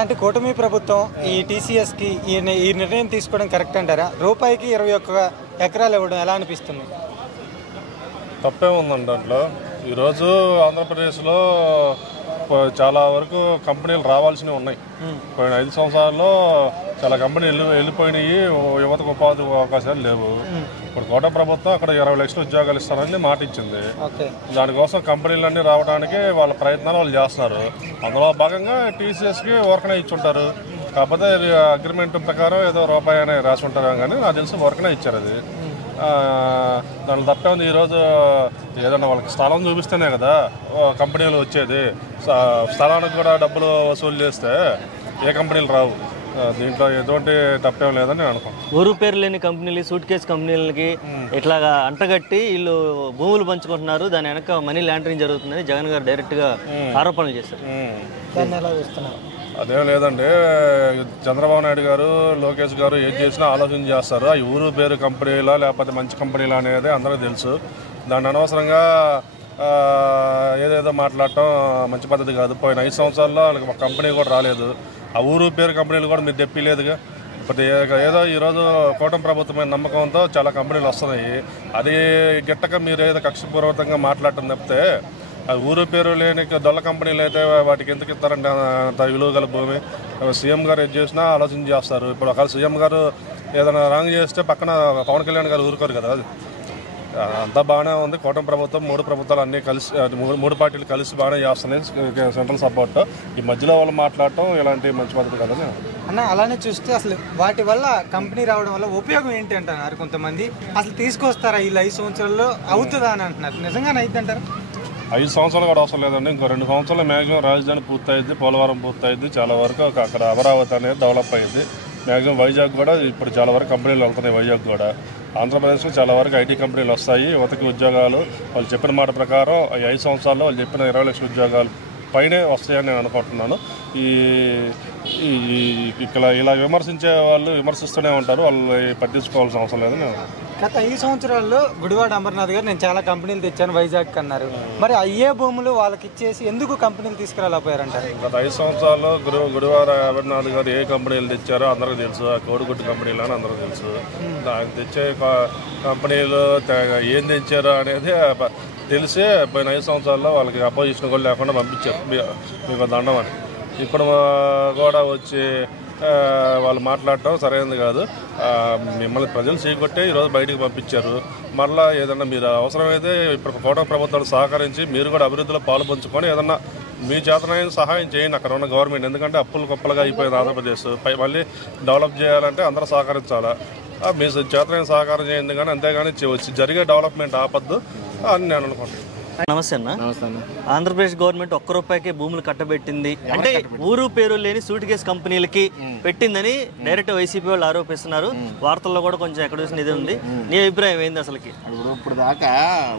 అంటే కూటమి ప్రభుత్వం ఈ టీసీఎస్కి ఈ నిర్ణయం తీసుకోవడం కరెక్ట్ అంటారా? రూపాయికి 21 ఎకరాలు ఇవ్వడం ఎలా అనిపిస్తుంది? తప్పే ఉందండి దాంట్లో. ఈరోజు ఆంధ్రప్రదేశ్లో చాలా వరకు కంపెనీలు రావాల్సినవి ఉన్నాయి. పోయిన 5 సంవత్సరాల్లో చాలా కంపెనీలు వెళ్ళిపోయినాయి, యువతకు ఉపాధి అవకాశాలు లేవు. ఇప్పుడు కోట ప్రభుత్వం అక్కడ 20 లక్షల ఉద్యోగాలు ఇస్తారని మాట ఇచ్చింది. దానికోసం కంపెనీలన్నీ రావడానికి వాళ్ళ ప్రయత్నాలు వాళ్ళు చేస్తున్నారు. అందులో భాగంగా టీసీఎస్కి వర్కనే ఇచ్చుంటారు. కాకపోతే అగ్రిమెంట్ ప్రకారం ఏదో రూపాయి అనే రాసి ఉంటారు, కానీ నాకు తెలిసి వర్కనే ఇచ్చారు. అది దాంట్లో తప్పే ఉంది. ఈరోజు ఏదన్నా వాళ్ళకి స్థలం చూపిస్తేనే కదా కంపెనీలు వచ్చేది. స్థలానికి కూడా డబ్బులు వసూలు చేస్తే ఏ కంపెనీలు రావు. దీంట్లో ఎటువంటి తప్పేం లేదని నేను అనుకుంటాను. ఊరు పేరు లేని కంపెనీలు, సూట్ కేసు కంపెనీలకి ఇట్లాగా అంటగట్టి వీళ్ళు భూములు పంచుకుంటున్నారు, దాని వెనక మనీ లాండరింగ్ జరుగుతుందని జగన్ గారు డైరెక్ట్గా ఆరోపణలు చేశారు. అదేం లేదండి, చంద్రబాబు నాయుడు గారు, లోకేష్ గారు ఏం చేసినా ఆలోచన చేస్తారు. ఈ ఊరు పేరు కంపెనీలా లేకపోతే మంచి కంపెనీలా అనేది అందరికీ తెలుసు. దాన్ని అనవసరంగా ఏదేదో మాట్లాడటం మంచి పద్ధతి కాదు. పోయిన 5 సంవత్సరాల్లో వాళ్ళకి ఒక కంపెనీ కూడా రాలేదు. ఆ ఊరు పేరు కంపెనీలు కూడా మీరు తెప్పిలేదుగా. ఇప్పుడు ఏదో ఈరోజు కూటమి ప్రభుత్వమైన నమ్మకంతో చాలా కంపెనీలు వస్తున్నాయి. అది గిట్టక మీరు ఏదో కక్షపూర్వకంగా మాట్లాడటం తప్పితే, అది ఊరు పేరు లేని దొల్ల కంపెనీలు అయితే వాటికి ఎందుకు ఇస్తారంటే అంత విలువ గల భూమి. సీఎం గారు ఏది చేసినా ఆలోచన చేస్తారు. ఇప్పుడు ఒకవేళ సీఎం గారు ఏదైనా రాంగ్ చేస్తే పక్కన పవన్ కళ్యాణ్ గారు ఊరుకోరు కదా. అంతా బాగానే ఉంది. కూటమి ప్రభుత్వం 3 ప్రభుత్వాలు అన్నీ కలిసి 3 పార్టీలు కలిసి బాగానే చేస్తున్నాయి, సెంట్రల్ సపోర్ట్. ఈ మధ్యలో వాళ్ళు మాట్లాడటం ఇలాంటి మంచి పద్ధతి కదని అన్న. అలానే చూస్తే అసలు వాటి వల్ల కంపెనీ రావడం వల్ల ఉపయోగం ఏంటి అంటున్నారు కొంతమంది. అసలు తీసుకొస్తారా ఈ 5 సంవత్సరాల్లో అవుతుందా అని అంటున్నారు. నిజంగానే అయితే అంటారు? 5 సంవత్సరాలు కూడా అవసరం లేదండి. ఇంకో 2 సంవత్సరాలు మ్యాక్సిమం రాజధాని పూర్తయింది, పోలవరం పూర్తయింది, చాలా వరకు అక్కడ అమరావతి అనేది డెవలప్ అయ్యింది. మ్యాక్సిమం వైజాగ్ కూడా ఇప్పుడు చాలా వరకు కంపెనీలు వెళ్తున్నాయి. వైజాగ్ కూడా ఆంధ్రప్రదేశ్లో చాలా వరకు ఐటీ కంపెనీలు వస్తాయి. యువతకి ఉద్యోగాలు వాళ్ళు చెప్పిన మాట ప్రకారం 5 సంవత్సరాల్లో వాళ్ళు చెప్పిన 20 లక్షల ఉద్యోగాలు పైనే వస్తాయని నేను అనుకుంటున్నాను. ఇక్కడ ఇలా విమర్శించే వాళ్ళు విమర్శిస్తూనే ఉంటారు, వాళ్ళు పట్టించుకోవాల్సిన అవసరం లేదని నేను. గత 5 సంవత్సరాల్లో గుడివాడ అమర్నాథ్ గారు నేను చాలా కంపెనీలు తెచ్చాను వైజాగ్ అన్నారు. మరి అయ్యే భూములు వాళ్ళకి ఇచ్చేసి ఎందుకు కంపెనీలు తీసుకురాలేకపోయారంటారు? గత 5 సంవత్సరాల్లో గుడివాడ అమర్నాథ్ గారు ఏ కంపెనీలు తెచ్చారో అందరికీ తెలుసు. ఆ కోడిగుడ్డు కంపెనీలు అని అందరికీ తెలుసు. దానికి తెచ్చే కంపెనీలు ఏం తెచ్చారో అనేది తెలిసి పోయిన 5 సంవత్సరాల్లో వాళ్ళకి అపోజిషన్ కూడా లేకుండా పంపించారు. మీకు దండం అని ఇప్పుడు కూడా వచ్చి వాళ్ళు మాట్లాడటం సరైనది కాదు. మిమ్మల్ని ప్రజలు చీకొట్టే ఈరోజు బయటకు పంపించారు. మళ్ళీ ఏదన్నా మీరు అవసరమైతే ఇప్పుడు కూటమి ప్రభుత్వాలు సహకరించి మీరు కూడా అభివృద్ధిలో పాలు పంచుకొని ఏదన్నా మీ చేతనైన సహాయం చేయండి అక్కడ ఉన్న గవర్నమెంట్. ఎందుకంటే అప్పులు గొప్పలుగా అయిపోయింది ఆంధ్రప్రదేశ్. మళ్ళీ డెవలప్ చేయాలంటే అందరూ సహకరించాలా. మీ చేతనైన సహకారం చేయండి, కానీ అంతేగాని జరిగే డెవలప్మెంట్ ఆపద్దు అని నేను అనుకుంటున్నాను. నమస్తే అన్న. ఆంధ్రప్రదేశ్ గవర్నమెంట్ 1 రూపాయికే భూములు కట్టబెట్టింది అంటే ఊరు పేరు లేని సూట్ కేసు కంపెనీలకి పెట్టిందని డైరెక్ట్ వైసీపీ వాళ్ళు ఆరోపిస్తున్నారు. వార్తల్లో కూడా కొంచెం ఎక్కడ చూసిన ఇది ఉంది. నీ అభిప్రాయం ఏంది అసలుకి? ఇప్పుడు దాకా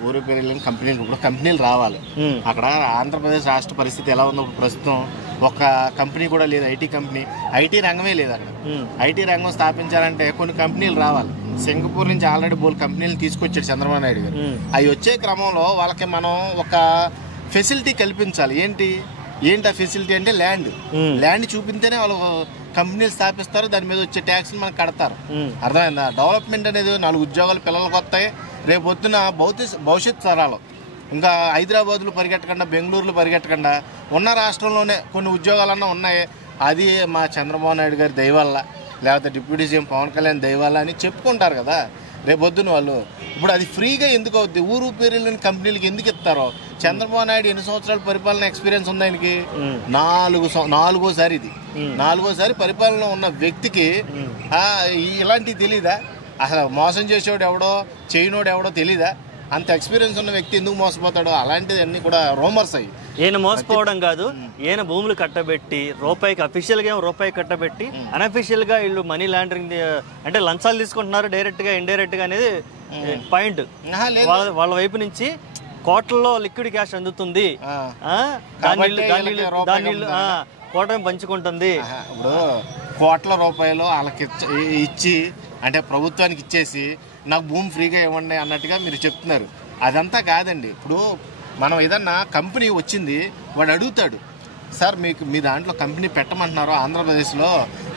ఊరు పేరు లేని కంపెనీలు, ఇప్పుడు కంపెనీలు రావాలి. అక్కడ ఆంధ్రప్రదేశ్ రాష్ట్ర పరిస్థితి ఎలా ఉందో ప్రస్తుతం ఒక కంపెనీ కూడా లేదు. ఐటీ రంగమే లేదు అక్కడ. ఐటీ రంగం స్థాపించాలంటే కొన్ని కంపెనీలు రావాలి. సింగపూర్ నుంచి ఆల్రెడీ బోల్ కంపెనీలు తీసుకొచ్చాడు చంద్రబాబు నాయుడు గారు. అవి వచ్చే క్రమంలో వాళ్ళకి మనం ఒక ఫెసిలిటీ కల్పించాలి. ఏంటి ఆ ఫెసిలిటీ అంటే ల్యాండ్ చూపిస్తేనే వాళ్ళు కంపెనీలు స్థాపిస్తారు. దాని మీద వచ్చే ట్యాక్స్లు మనకు కడతారు. అర్థమైందా? డెవలప్మెంట్ అనేది 4 ఉద్యోగాలు పిల్లలకు వస్తాయి. రేపు పొద్దున భవిష్యత్ తరాలు ఇంకా హైదరాబాద్లో పరిగెట్టకుండా, బెంగళూరులో పరిగెట్టకుండా ఉన్న రాష్ట్రంలోనే కొన్ని ఉద్యోగాలన్నా ఉన్నాయి. అది మా చంద్రబాబు నాయుడు గారి దయ వల్ల, లేకపోతే డిప్యూటీ సీఎం పవన్ కళ్యాణ్ దయ వల్ల అని చెప్పుకుంటారు కదా రేపొద్దున వాళ్ళు. ఇప్పుడు అది ఫ్రీగా ఎందుకు అవుద్ది? ఊరు పేరు లేని కంపెనీలకి ఎందుకు ఇస్తారో? చంద్రబాబు నాయుడు ఎన్ని సంవత్సరాల పరిపాలన ఎక్స్పీరియన్స్ ఉంది ఆయనకి? 4వ ఇది 4వసారి పరిపాలన ఉన్న వ్యక్తికి ఇలాంటివి తెలీదా? అసలు మోసం చేసేవాడు ఎవడో, చేయనోడు ఎవడో తెలీదా? అంత ఎక్స్పీరియన్స్ ఉన్న వ్యక్తి ఎందుకు మోసపోతాడో? అలాంటిది అన్ని కూడా రూమర్స్ అయ్యి. ఈయన మోసపోవడం కాదు, ఈయన భూములు కట్టబెట్టి రూపాయికి అఫీషియల్గా రూపాయి కట్టబెట్టి అన్అఫీషియల్గా వీళ్ళు మనీ లాండరింగ్ అంటే లంచాలు తీసుకుంటున్నారు డైరెక్ట్గా ఇండైరెక్ట్గా అనేది పాయింట్. వాళ్ళ వైపు నుంచి కోట్లలో లిక్విడ్ క్యాష్ అందుతుంది, దాని కూటమి పంచుకుంటుంది. ఇప్పుడు కోట్ల రూపాయలు వాళ్ళకి ఇచ్చి అంటే ప్రభుత్వానికి ఇచ్చేసి నాకు భూమి ఫ్రీగా ఇవ్వండి అన్నట్టుగా మీరు చెప్తున్నారు. అదంతా కాదండి. ఇప్పుడు మనం ఏదన్నా కంపెనీ వచ్చింది, వాడు అడుగుతాడు సార్ మీకు మీ దాంట్లో కంపెనీ పెట్టమంటున్నారు ఆంధ్రప్రదేశ్లో,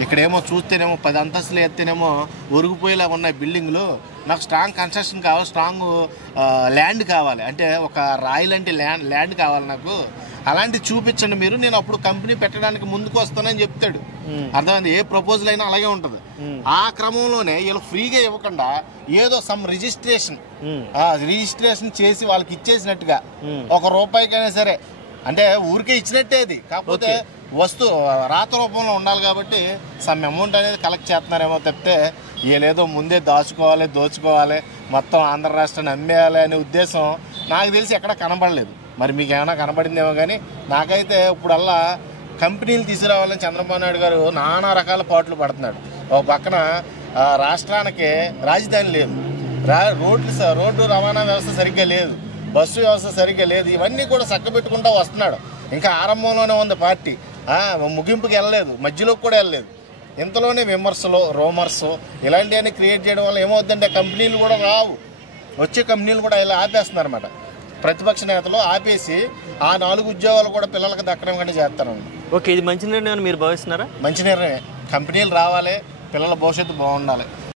ఇక్కడేమో చూస్తేనేమో 10 అంతస్తులు ఎత్తేనేమో ఒరిగిపోయేలా ఉన్నాయి బిల్డింగ్లు. నాకు స్ట్రాంగ్ కన్స్ట్రక్షన్ కావాలి, స్ట్రాంగ్ ల్యాండ్ కావాలి, అంటే ఒక రాయి లాంటి ల్యాండ్ కావాలి నాకు, అలాంటివి చూపించండి మీరు, నేను అప్పుడు కంపెనీ పెట్టడానికి ముందుకు వస్తానని చెప్తాడు. అర్థమైంది? ఏ ప్రపోజల్ అయినా అలాగే ఉంటుంది. ఆ క్రమంలోనే వీళ్ళు ఫ్రీగా ఇవ్వకుండా ఏదో సమ్ రిజిస్ట్రేషన్ చేసి వాళ్ళకి ఇచ్చేసినట్టుగా ₹1కైనా సరే, అంటే ఊరికే ఇచ్చినట్టే అది, కాకపోతే రాత రూపంలో ఉండాలి కాబట్టి సమ్ అమౌంట్ అనేది కలెక్ట్ చేస్తున్నారేమో తప్పితే వీళ్ళేదో ముందే దోచుకోవాలి మొత్తం ఆంధ్ర రాష్ట్రాన్ని అమ్మేయాలి అనే ఉద్దేశం నాకు తెలిసి ఎక్కడ కనబడలేదు. మరి మీకు ఏమైనా కనబడిందేమో కానీ నాకైతే ఇప్పుడల్లా కంపెనీలు తీసుకురావాలని చంద్రబాబు నాయుడు గారు నానా రకాల పాటలు పడుతున్నాడు. ఒక పక్కన రాష్ట్రానికి రాజధాని లేదు, రోడ్డు రవాణా వ్యవస్థ సరిగ్గా లేదు, బస్సు వ్యవస్థ సరిగ్గా లేదు, ఇవన్నీ కూడా చక్కబెట్టుకుంటూ వస్తున్నాడు. ఇంకా ఆరంభంలోనే ఉంది పార్టీ, ముగింపుకి వెళ్ళలేదు, మధ్యలోకి కూడా వెళ్ళలేదు. ఇంతలోనే విమర్శలు, రూమర్స్ ఇలాంటివన్నీ క్రియేట్ చేయడం వల్ల ఏమవుతుందంటే కంపెనీలు కూడా రావు, వచ్చే కంపెనీలు కూడా ఇలా ఆపేస్తున్నారు అన్నమాట. ప్రతిపక్ష నేతలు ఆపేసి ఆ 4 ఉద్యోగాలు కూడా పిల్లలకు దక్కడం కంటే చేస్తారండి. ఓకే, ఇది మంచి నిర్ణయం మీరు భావిస్తున్నారా? మంచి నిర్ణయం. కంపెనీలు రావాలి, పిల్లల భవిష్యత్తు బాగుండాలి.